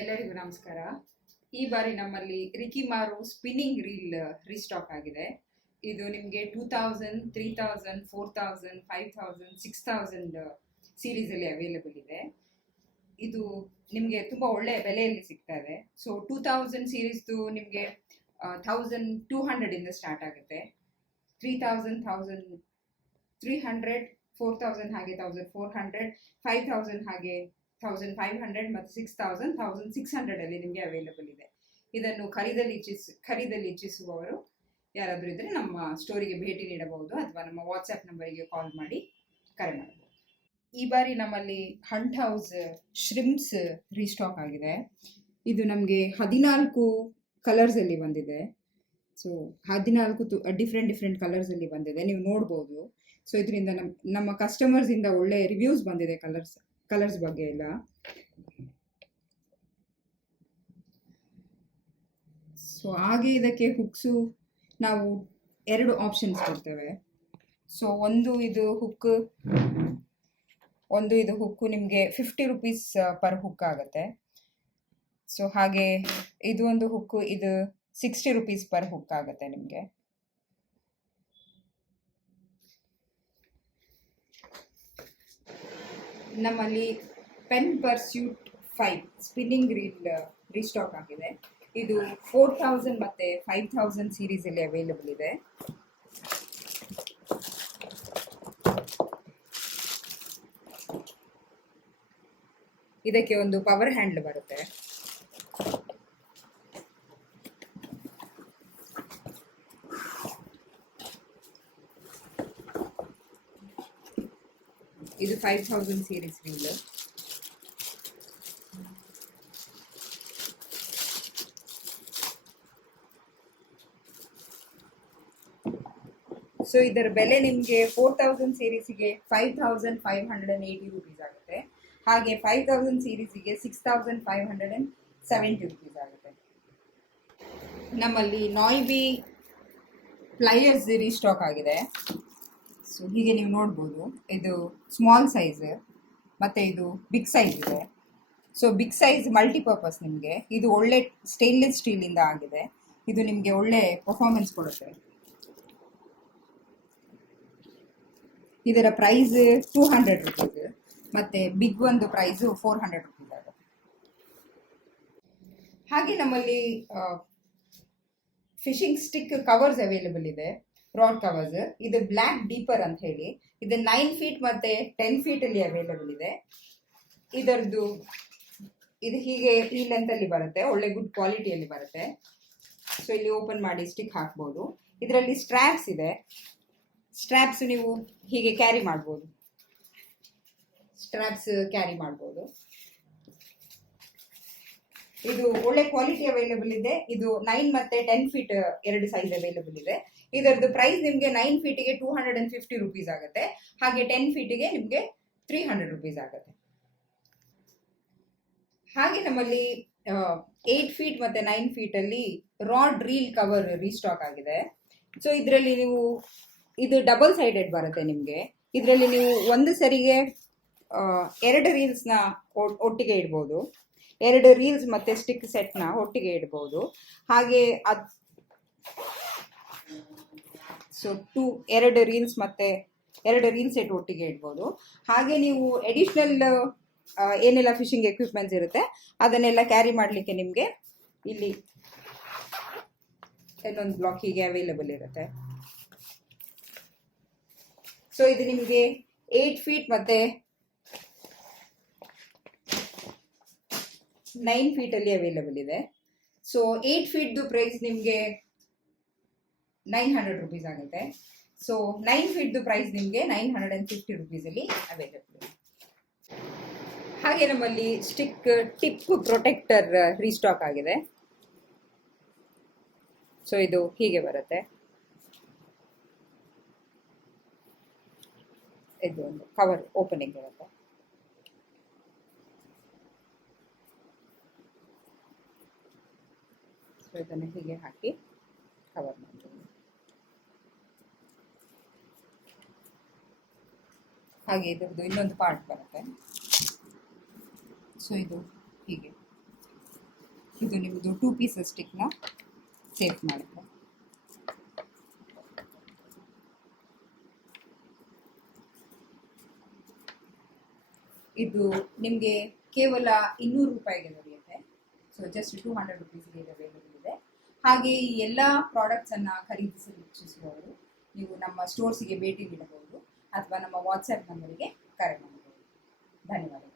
ಎಲ್ಲರಿಗೂ ನಮಸ್ಕಾರ. ಈ ಬಾರಿ ನಮ್ಮಲ್ಲಿ ರಿಕಿಮಾರು ಸ್ಪಿನ್ನಿಂಗ್ ರೀಲ್ ರೀಸ್ಟಾಕ್ ಆಗಿದೆ. ಇದು ನಿಮಗೆ 2000, 3000, 4000, 5000, 6000 ಸೀರೀಸಲ್ಲಿ ಅವೈಲೇಬಲ್ ಇದೆ. ಇದು ನಿಮಗೆ ತುಂಬ ಒಳ್ಳೆಯ ಬೆಲೆಯಲ್ಲಿ ಸಿಗ್ತಾ ಇದೆ. ಸೊ 2000 ಸೀರೀಸ್ದು ನಿಮಗೆ 1200 ಸ್ಟಾರ್ಟ್ ಆಗುತ್ತೆ. 3000, 1300, 4000 ಹಾಗೆ 1400, 5000 ಹಾಗೆ 1500 ಮತ್ತು 6000, 1600 ಅಲ್ಲಿ ನಿಮಗೆ ಅವೈಲೇಬಲ್ ಇದೆ. ಇದನ್ನು ಖರೀದಲ್ಲಿ ಇಚ್ಛಿಸುವವರು ಯಾರಾದರೂ ಇದ್ದರೆ ನಮ್ಮ ಸ್ಟೋರಿಗೆ ಭೇಟಿ ನೀಡಬಹುದು ಅಥವಾ ನಮ್ಮ ವಾಟ್ಸ್ಆ್ಯಪ್ ನಂಬರಿಗೆ ಕಾಲ್ ಮಾಡಿ ಕರೆ ಮಾಡಬಹುದು. ಈ ಬಾರಿ ನಮ್ಮಲ್ಲಿ ಹಂಟ್ ಹೌಸ್ ಶ್ರಿಮ್ಸ್ ರೀಸ್ಟಾಕ್ ಆಗಿದೆ. ಇದು ನಮಗೆ 14 ಕಲರ್ಸಲ್ಲಿ ಬಂದಿದೆ. ಸೊ 14 ಡಿಫ್ರೆಂಟ್ ಕಲರ್ಸಲ್ಲಿ ಬಂದಿದೆ, ನೀವು ನೋಡ್ಬೋದು. ಸೊ ಇದರಿಂದ ನಮ್ಮ ಕಸ್ಟಮರ್ಸಿಂದ ಒಳ್ಳೆ ರಿವ್ಯೂಸ್ ಬಂದಿದೆ ಕಲರ್ಸ್ ಬಗ್ಗೆ ಎಲ್ಲ. ಸೊ ಹಾಗೆ ಇದಕ್ಕೆ ಹುಕ್ಸು ನಾವು 2 ಆಪ್ಷನ್ಸ್ ಕೊಡ್ತೇವೆ. ಸೊ ಒಂದು ಇದು ಹುಕ್ಕು ನಿಮಗೆ 50 ರುಪೀಸ್ ಪರ್ ಹುಕ್ ಆಗುತ್ತೆ. ಸೊ ಹಾಗೆ ಇದು ಒಂದು ಹುಕ್ಕು, ಇದು 60 ರುಪೀಸ್ ಪರ್ ಹುಕ್ ಆಗುತ್ತೆ ನಿಮಗೆ. ನಮ್ಮಲ್ಲಿ pen pursuit 5 spinning reel restock ಆಗಿದೆ. ಇದು 4000 ಮತ್ತು 5000 ಸೀರೀಸಲ್ಲಿ ಅವೈಲೇಬಲ್ ಇದೆ. ಇದಕ್ಕೆ ಒಂದು ಪವರ್ ಹ್ಯಾಂಡಲ್ ಬರುತ್ತೆ. ಇದು 5000 ಸೀರೀಸ್ ರೀಲ್. ಸೊ ಇದರ ಬೆಲೆ ನಿಮಗೆ 4000 ಸೀರೀಸಿಗೆ 5580 ರುಪೀಸ್ ಆಗುತ್ತೆ. ಹಾಗೆ 5000 ಸೀರೀಸಿಗೆ 6570 ರುಪೀಸ್ ಆಗುತ್ತೆ. ನಮ್ಮಲ್ಲಿ ನಾಯ್ಬಿ ಪ್ಲೈಯರ್ಸ್ ರೀಸ್ಟಾಕ್ ಆಗಿದೆ. ಸೊ ಹೀಗೆ ನೀವು ನೋಡ್ಬೋದು, ಇದು ಸ್ಮಾಲ್ ಸೈಜ್ ಮತ್ತು ಇದು ಬಿಗ್ ಸೈಜ್ ಇದೆ. ಸೊ ಬಿಗ್ ಸೈಜ್ ಮಲ್ಟಿಪರ್ಪಸ್ ನಿಮಗೆ. ಇದು ಒಳ್ಳೆ ಸ್ಟೇನ್ಲೆಸ್ ಸ್ಟೀಲಿಂದ ಆಗಿದೆ. ಇದು ನಿಮಗೆ ಒಳ್ಳೆ ಪರ್ಫಾರ್ಮೆನ್ಸ್ ಕೊಡುತ್ತೆ. ಇದರ ಪ್ರೈಸ್ 200 ರುಪೀಸ್ ಮತ್ತು ಬಿಗ್ ಒಂದು ಪ್ರೈಸು 400 ರುಪೀಸ್ ಆಗುತ್ತೆ. ಹಾಗೆ ನಮ್ಮಲ್ಲಿ ಫಿಶಿಂಗ್ ಸ್ಟಿಕ್ ಕವರ್ಸ್ ಅವೈಲೇಬಲ್ ಇದೆ, ರಾಡ್ ಕವರ್ಸ್. ಇದು ಬ್ಲ್ಯಾಕ್ ಡೀಪರ್ ಅಂತ ಹೇಳಿ, ಇದು 9 ಫೀಟ್ ಮತ್ತು 10 ಫೀಟಲ್ಲಿ ಅವೈಲೇಬಲ್ ಇದೆ. ಇದು ಹೀಗೆ ಈ ಲೆಂತಲ್ಲಿ ಬರುತ್ತೆ, ಒಳ್ಳೆ ಗುಡ್ ಕ್ವಾಲಿಟಿಯಲ್ಲಿ ಬರುತ್ತೆ. ಸೊ ಇಲ್ಲಿ ಓಪನ್ ಮಾಡಿ ಸ್ಟಿಕ್ ಹಾಕ್ಬೋದು. ಇದರಲ್ಲಿ ಸ್ಟ್ರ್ಯಾಪ್ಸ್ ಇದೆ. ಸ್ಟ್ರ್ಯಾಪ್ಸ್ ನೀವು ಹೀಗೆ ಕ್ಯಾರಿ ಮಾಡ್ಬೋದು. ಇದು ಒಳ್ಳೆ ಕ್ವಾಲಿಟಿ ಅವೈಲೇಬಲ್ ಇದೆ. ಇದು 9 ಮತ್ತು 10 ಫೀಟ್ 2 ಸೈಜ್ ಅವೈಲೇಬಲ್ ಇದೆ. ಇದರದ್ದು ಪ್ರೈಸ್ ನಿಮಗೆ 9 ಫೀಟಿಗೆ 250 ರುಪೀಸ್ ಆಗುತ್ತೆ. ಹಾಗೆ 10 ಫೀಟಿಗೆ ನಿಮಗೆ 300 ರುಪೀಸ್ ಆಗುತ್ತೆ. ಹಾಗೆ ನಮ್ಮಲ್ಲಿ 8 ಫೀಟ್ ಮತ್ತು 9 ಫೀಟಲ್ಲಿ ರಾಡ್ ರೀಲ್ ಕವರ್ ರೀಸ್ಟಾಕ್ ಆಗಿದೆ. ಸೊ ಇದರಲ್ಲಿ ಇದು ಡಬಲ್ ಸೈಡೆಡ್ ಬರುತ್ತೆ ನಿಮಗೆ. ಇದರಲ್ಲಿ ನೀವು ಒಂದು ಸರಿಗೆ 2 ರೀಲ್ಸ್ನ ಒಟ್ಟಿಗೆ ಇಡ್ಬೋದು. 2 ರೀಲ್ಸ್ ಮತ್ತು ಸ್ಟಿಕ್ ಸೆಟ್ನ ಒಟ್ಟಿಗೆ ಇಡ್ಬೋದು. ಹಾಗೆ ಸೊ 2 ರೀಲ್ಸ್ ಮತ್ತು 2 ರೀಲ್ ಸೆಟ್ ಒಟ್ಟಿಗೆ ಇಡ್ಬೋದು. ಹಾಗೆ ನೀವು ಎಡಿಷ್ನಲ್ ಏನೆಲ್ಲ ಫಿಶಿಂಗ್ ಎಕ್ವಿಪ್ಮೆಂಟ್ಸ್ ಇರುತ್ತೆ ಅದನ್ನೆಲ್ಲ ಕ್ಯಾರಿ ಮಾಡಲಿಕ್ಕೆ ನಿಮಗೆ ಇಲ್ಲಿ ಇನ್ನೊಂದು ಬ್ಲಾಕ್ ಹೀಗೆ ಅವೈಲೇಬಲ್ ಇರುತ್ತೆ. ಸೊ ಇದು ನಿಮಗೆ 8 ಫೀಟ್ ಮತ್ತು 9 ಫೀಟಲ್ಲಿ ಅವೈಲೇಬಲ್ ಇದೆ. ಸೊ 8 ಫೀಟ್ದು ಪ್ರೈಸ್ ನಿಮಗೆ 900 ರುಪೀಸ್ ಆಗುತ್ತೆ. ಸೊ 9 ಫೀಟ್ದು ಪ್ರೈಸ್ ನಿಮಗೆ 950 ರುಪೀಸಲ್ಲಿ ಅವೈಲೇಬಲ್ ಇದೆ. ಹಾಗೆ ನಮ್ಮಲ್ಲಿ ಸ್ಟಿಕ್ ಟಿಪ್ ಪ್ರೊಟೆಕ್ಟರ್ ರೀಸ್ಟಾಕ್ ಆಗಿದೆ. ಸೊ ಇದು ಹೀಗೆ ಬರುತ್ತೆ. ಇದು ಒಂದು ಕವರ್ ಓಪನಿಂಗ್ ಇರುತ್ತೆ. ಸೊ ಇದನ್ನು ಹೀಗೆ ಹಾಕಿ ಕವರ್ ಮಾಡ್ತೀವಿ. ಹಾಗೆ ಇದರದ್ದು ಇನ್ನೊಂದು ಪಾರ್ಟ್ ಬರುತ್ತೆ. ಸೊ ಇದು ಹೀಗೆ ಇದು ನಿಮ್ಮದು 2 ಪೀಸ್ ಸ್ಟಿಕ್ನ ಸೇಫ್ ಮಾಡುತ್ತೆ. ಇದು ನಿಮಗೆ ಕೇವಲ 200 ರೂಪಾಯಿಗೆ ದೊರೆಯುತ್ತೆ. ಸೊ ಜಸ್ಟ್ 200 ರುಪೀಸ್ಗೆ ಇದು ಅವೈಲೇಬಲ್ ಇದೆ. ಹಾಗೆ ಈ ಎಲ್ಲ ಪ್ರಾಡಕ್ಟ್ಸನ್ನು ಖರೀದಿಸಲು ಇಚ್ಛಿಸುವವರು ನೀವು ನಮ್ಮ ಸ್ಟೋರ್ಸಿಗೆ ಭೇಟಿ ನೀಡಬಹುದು ಅಥವಾ ನಮ್ಮ ವಾಟ್ಸ್ಆ್ಯಪ್ ನಂಬರಿಗೆ ಕರೆ ಮಾಡಬಹುದು. ಧನ್ಯವಾದಗಳು.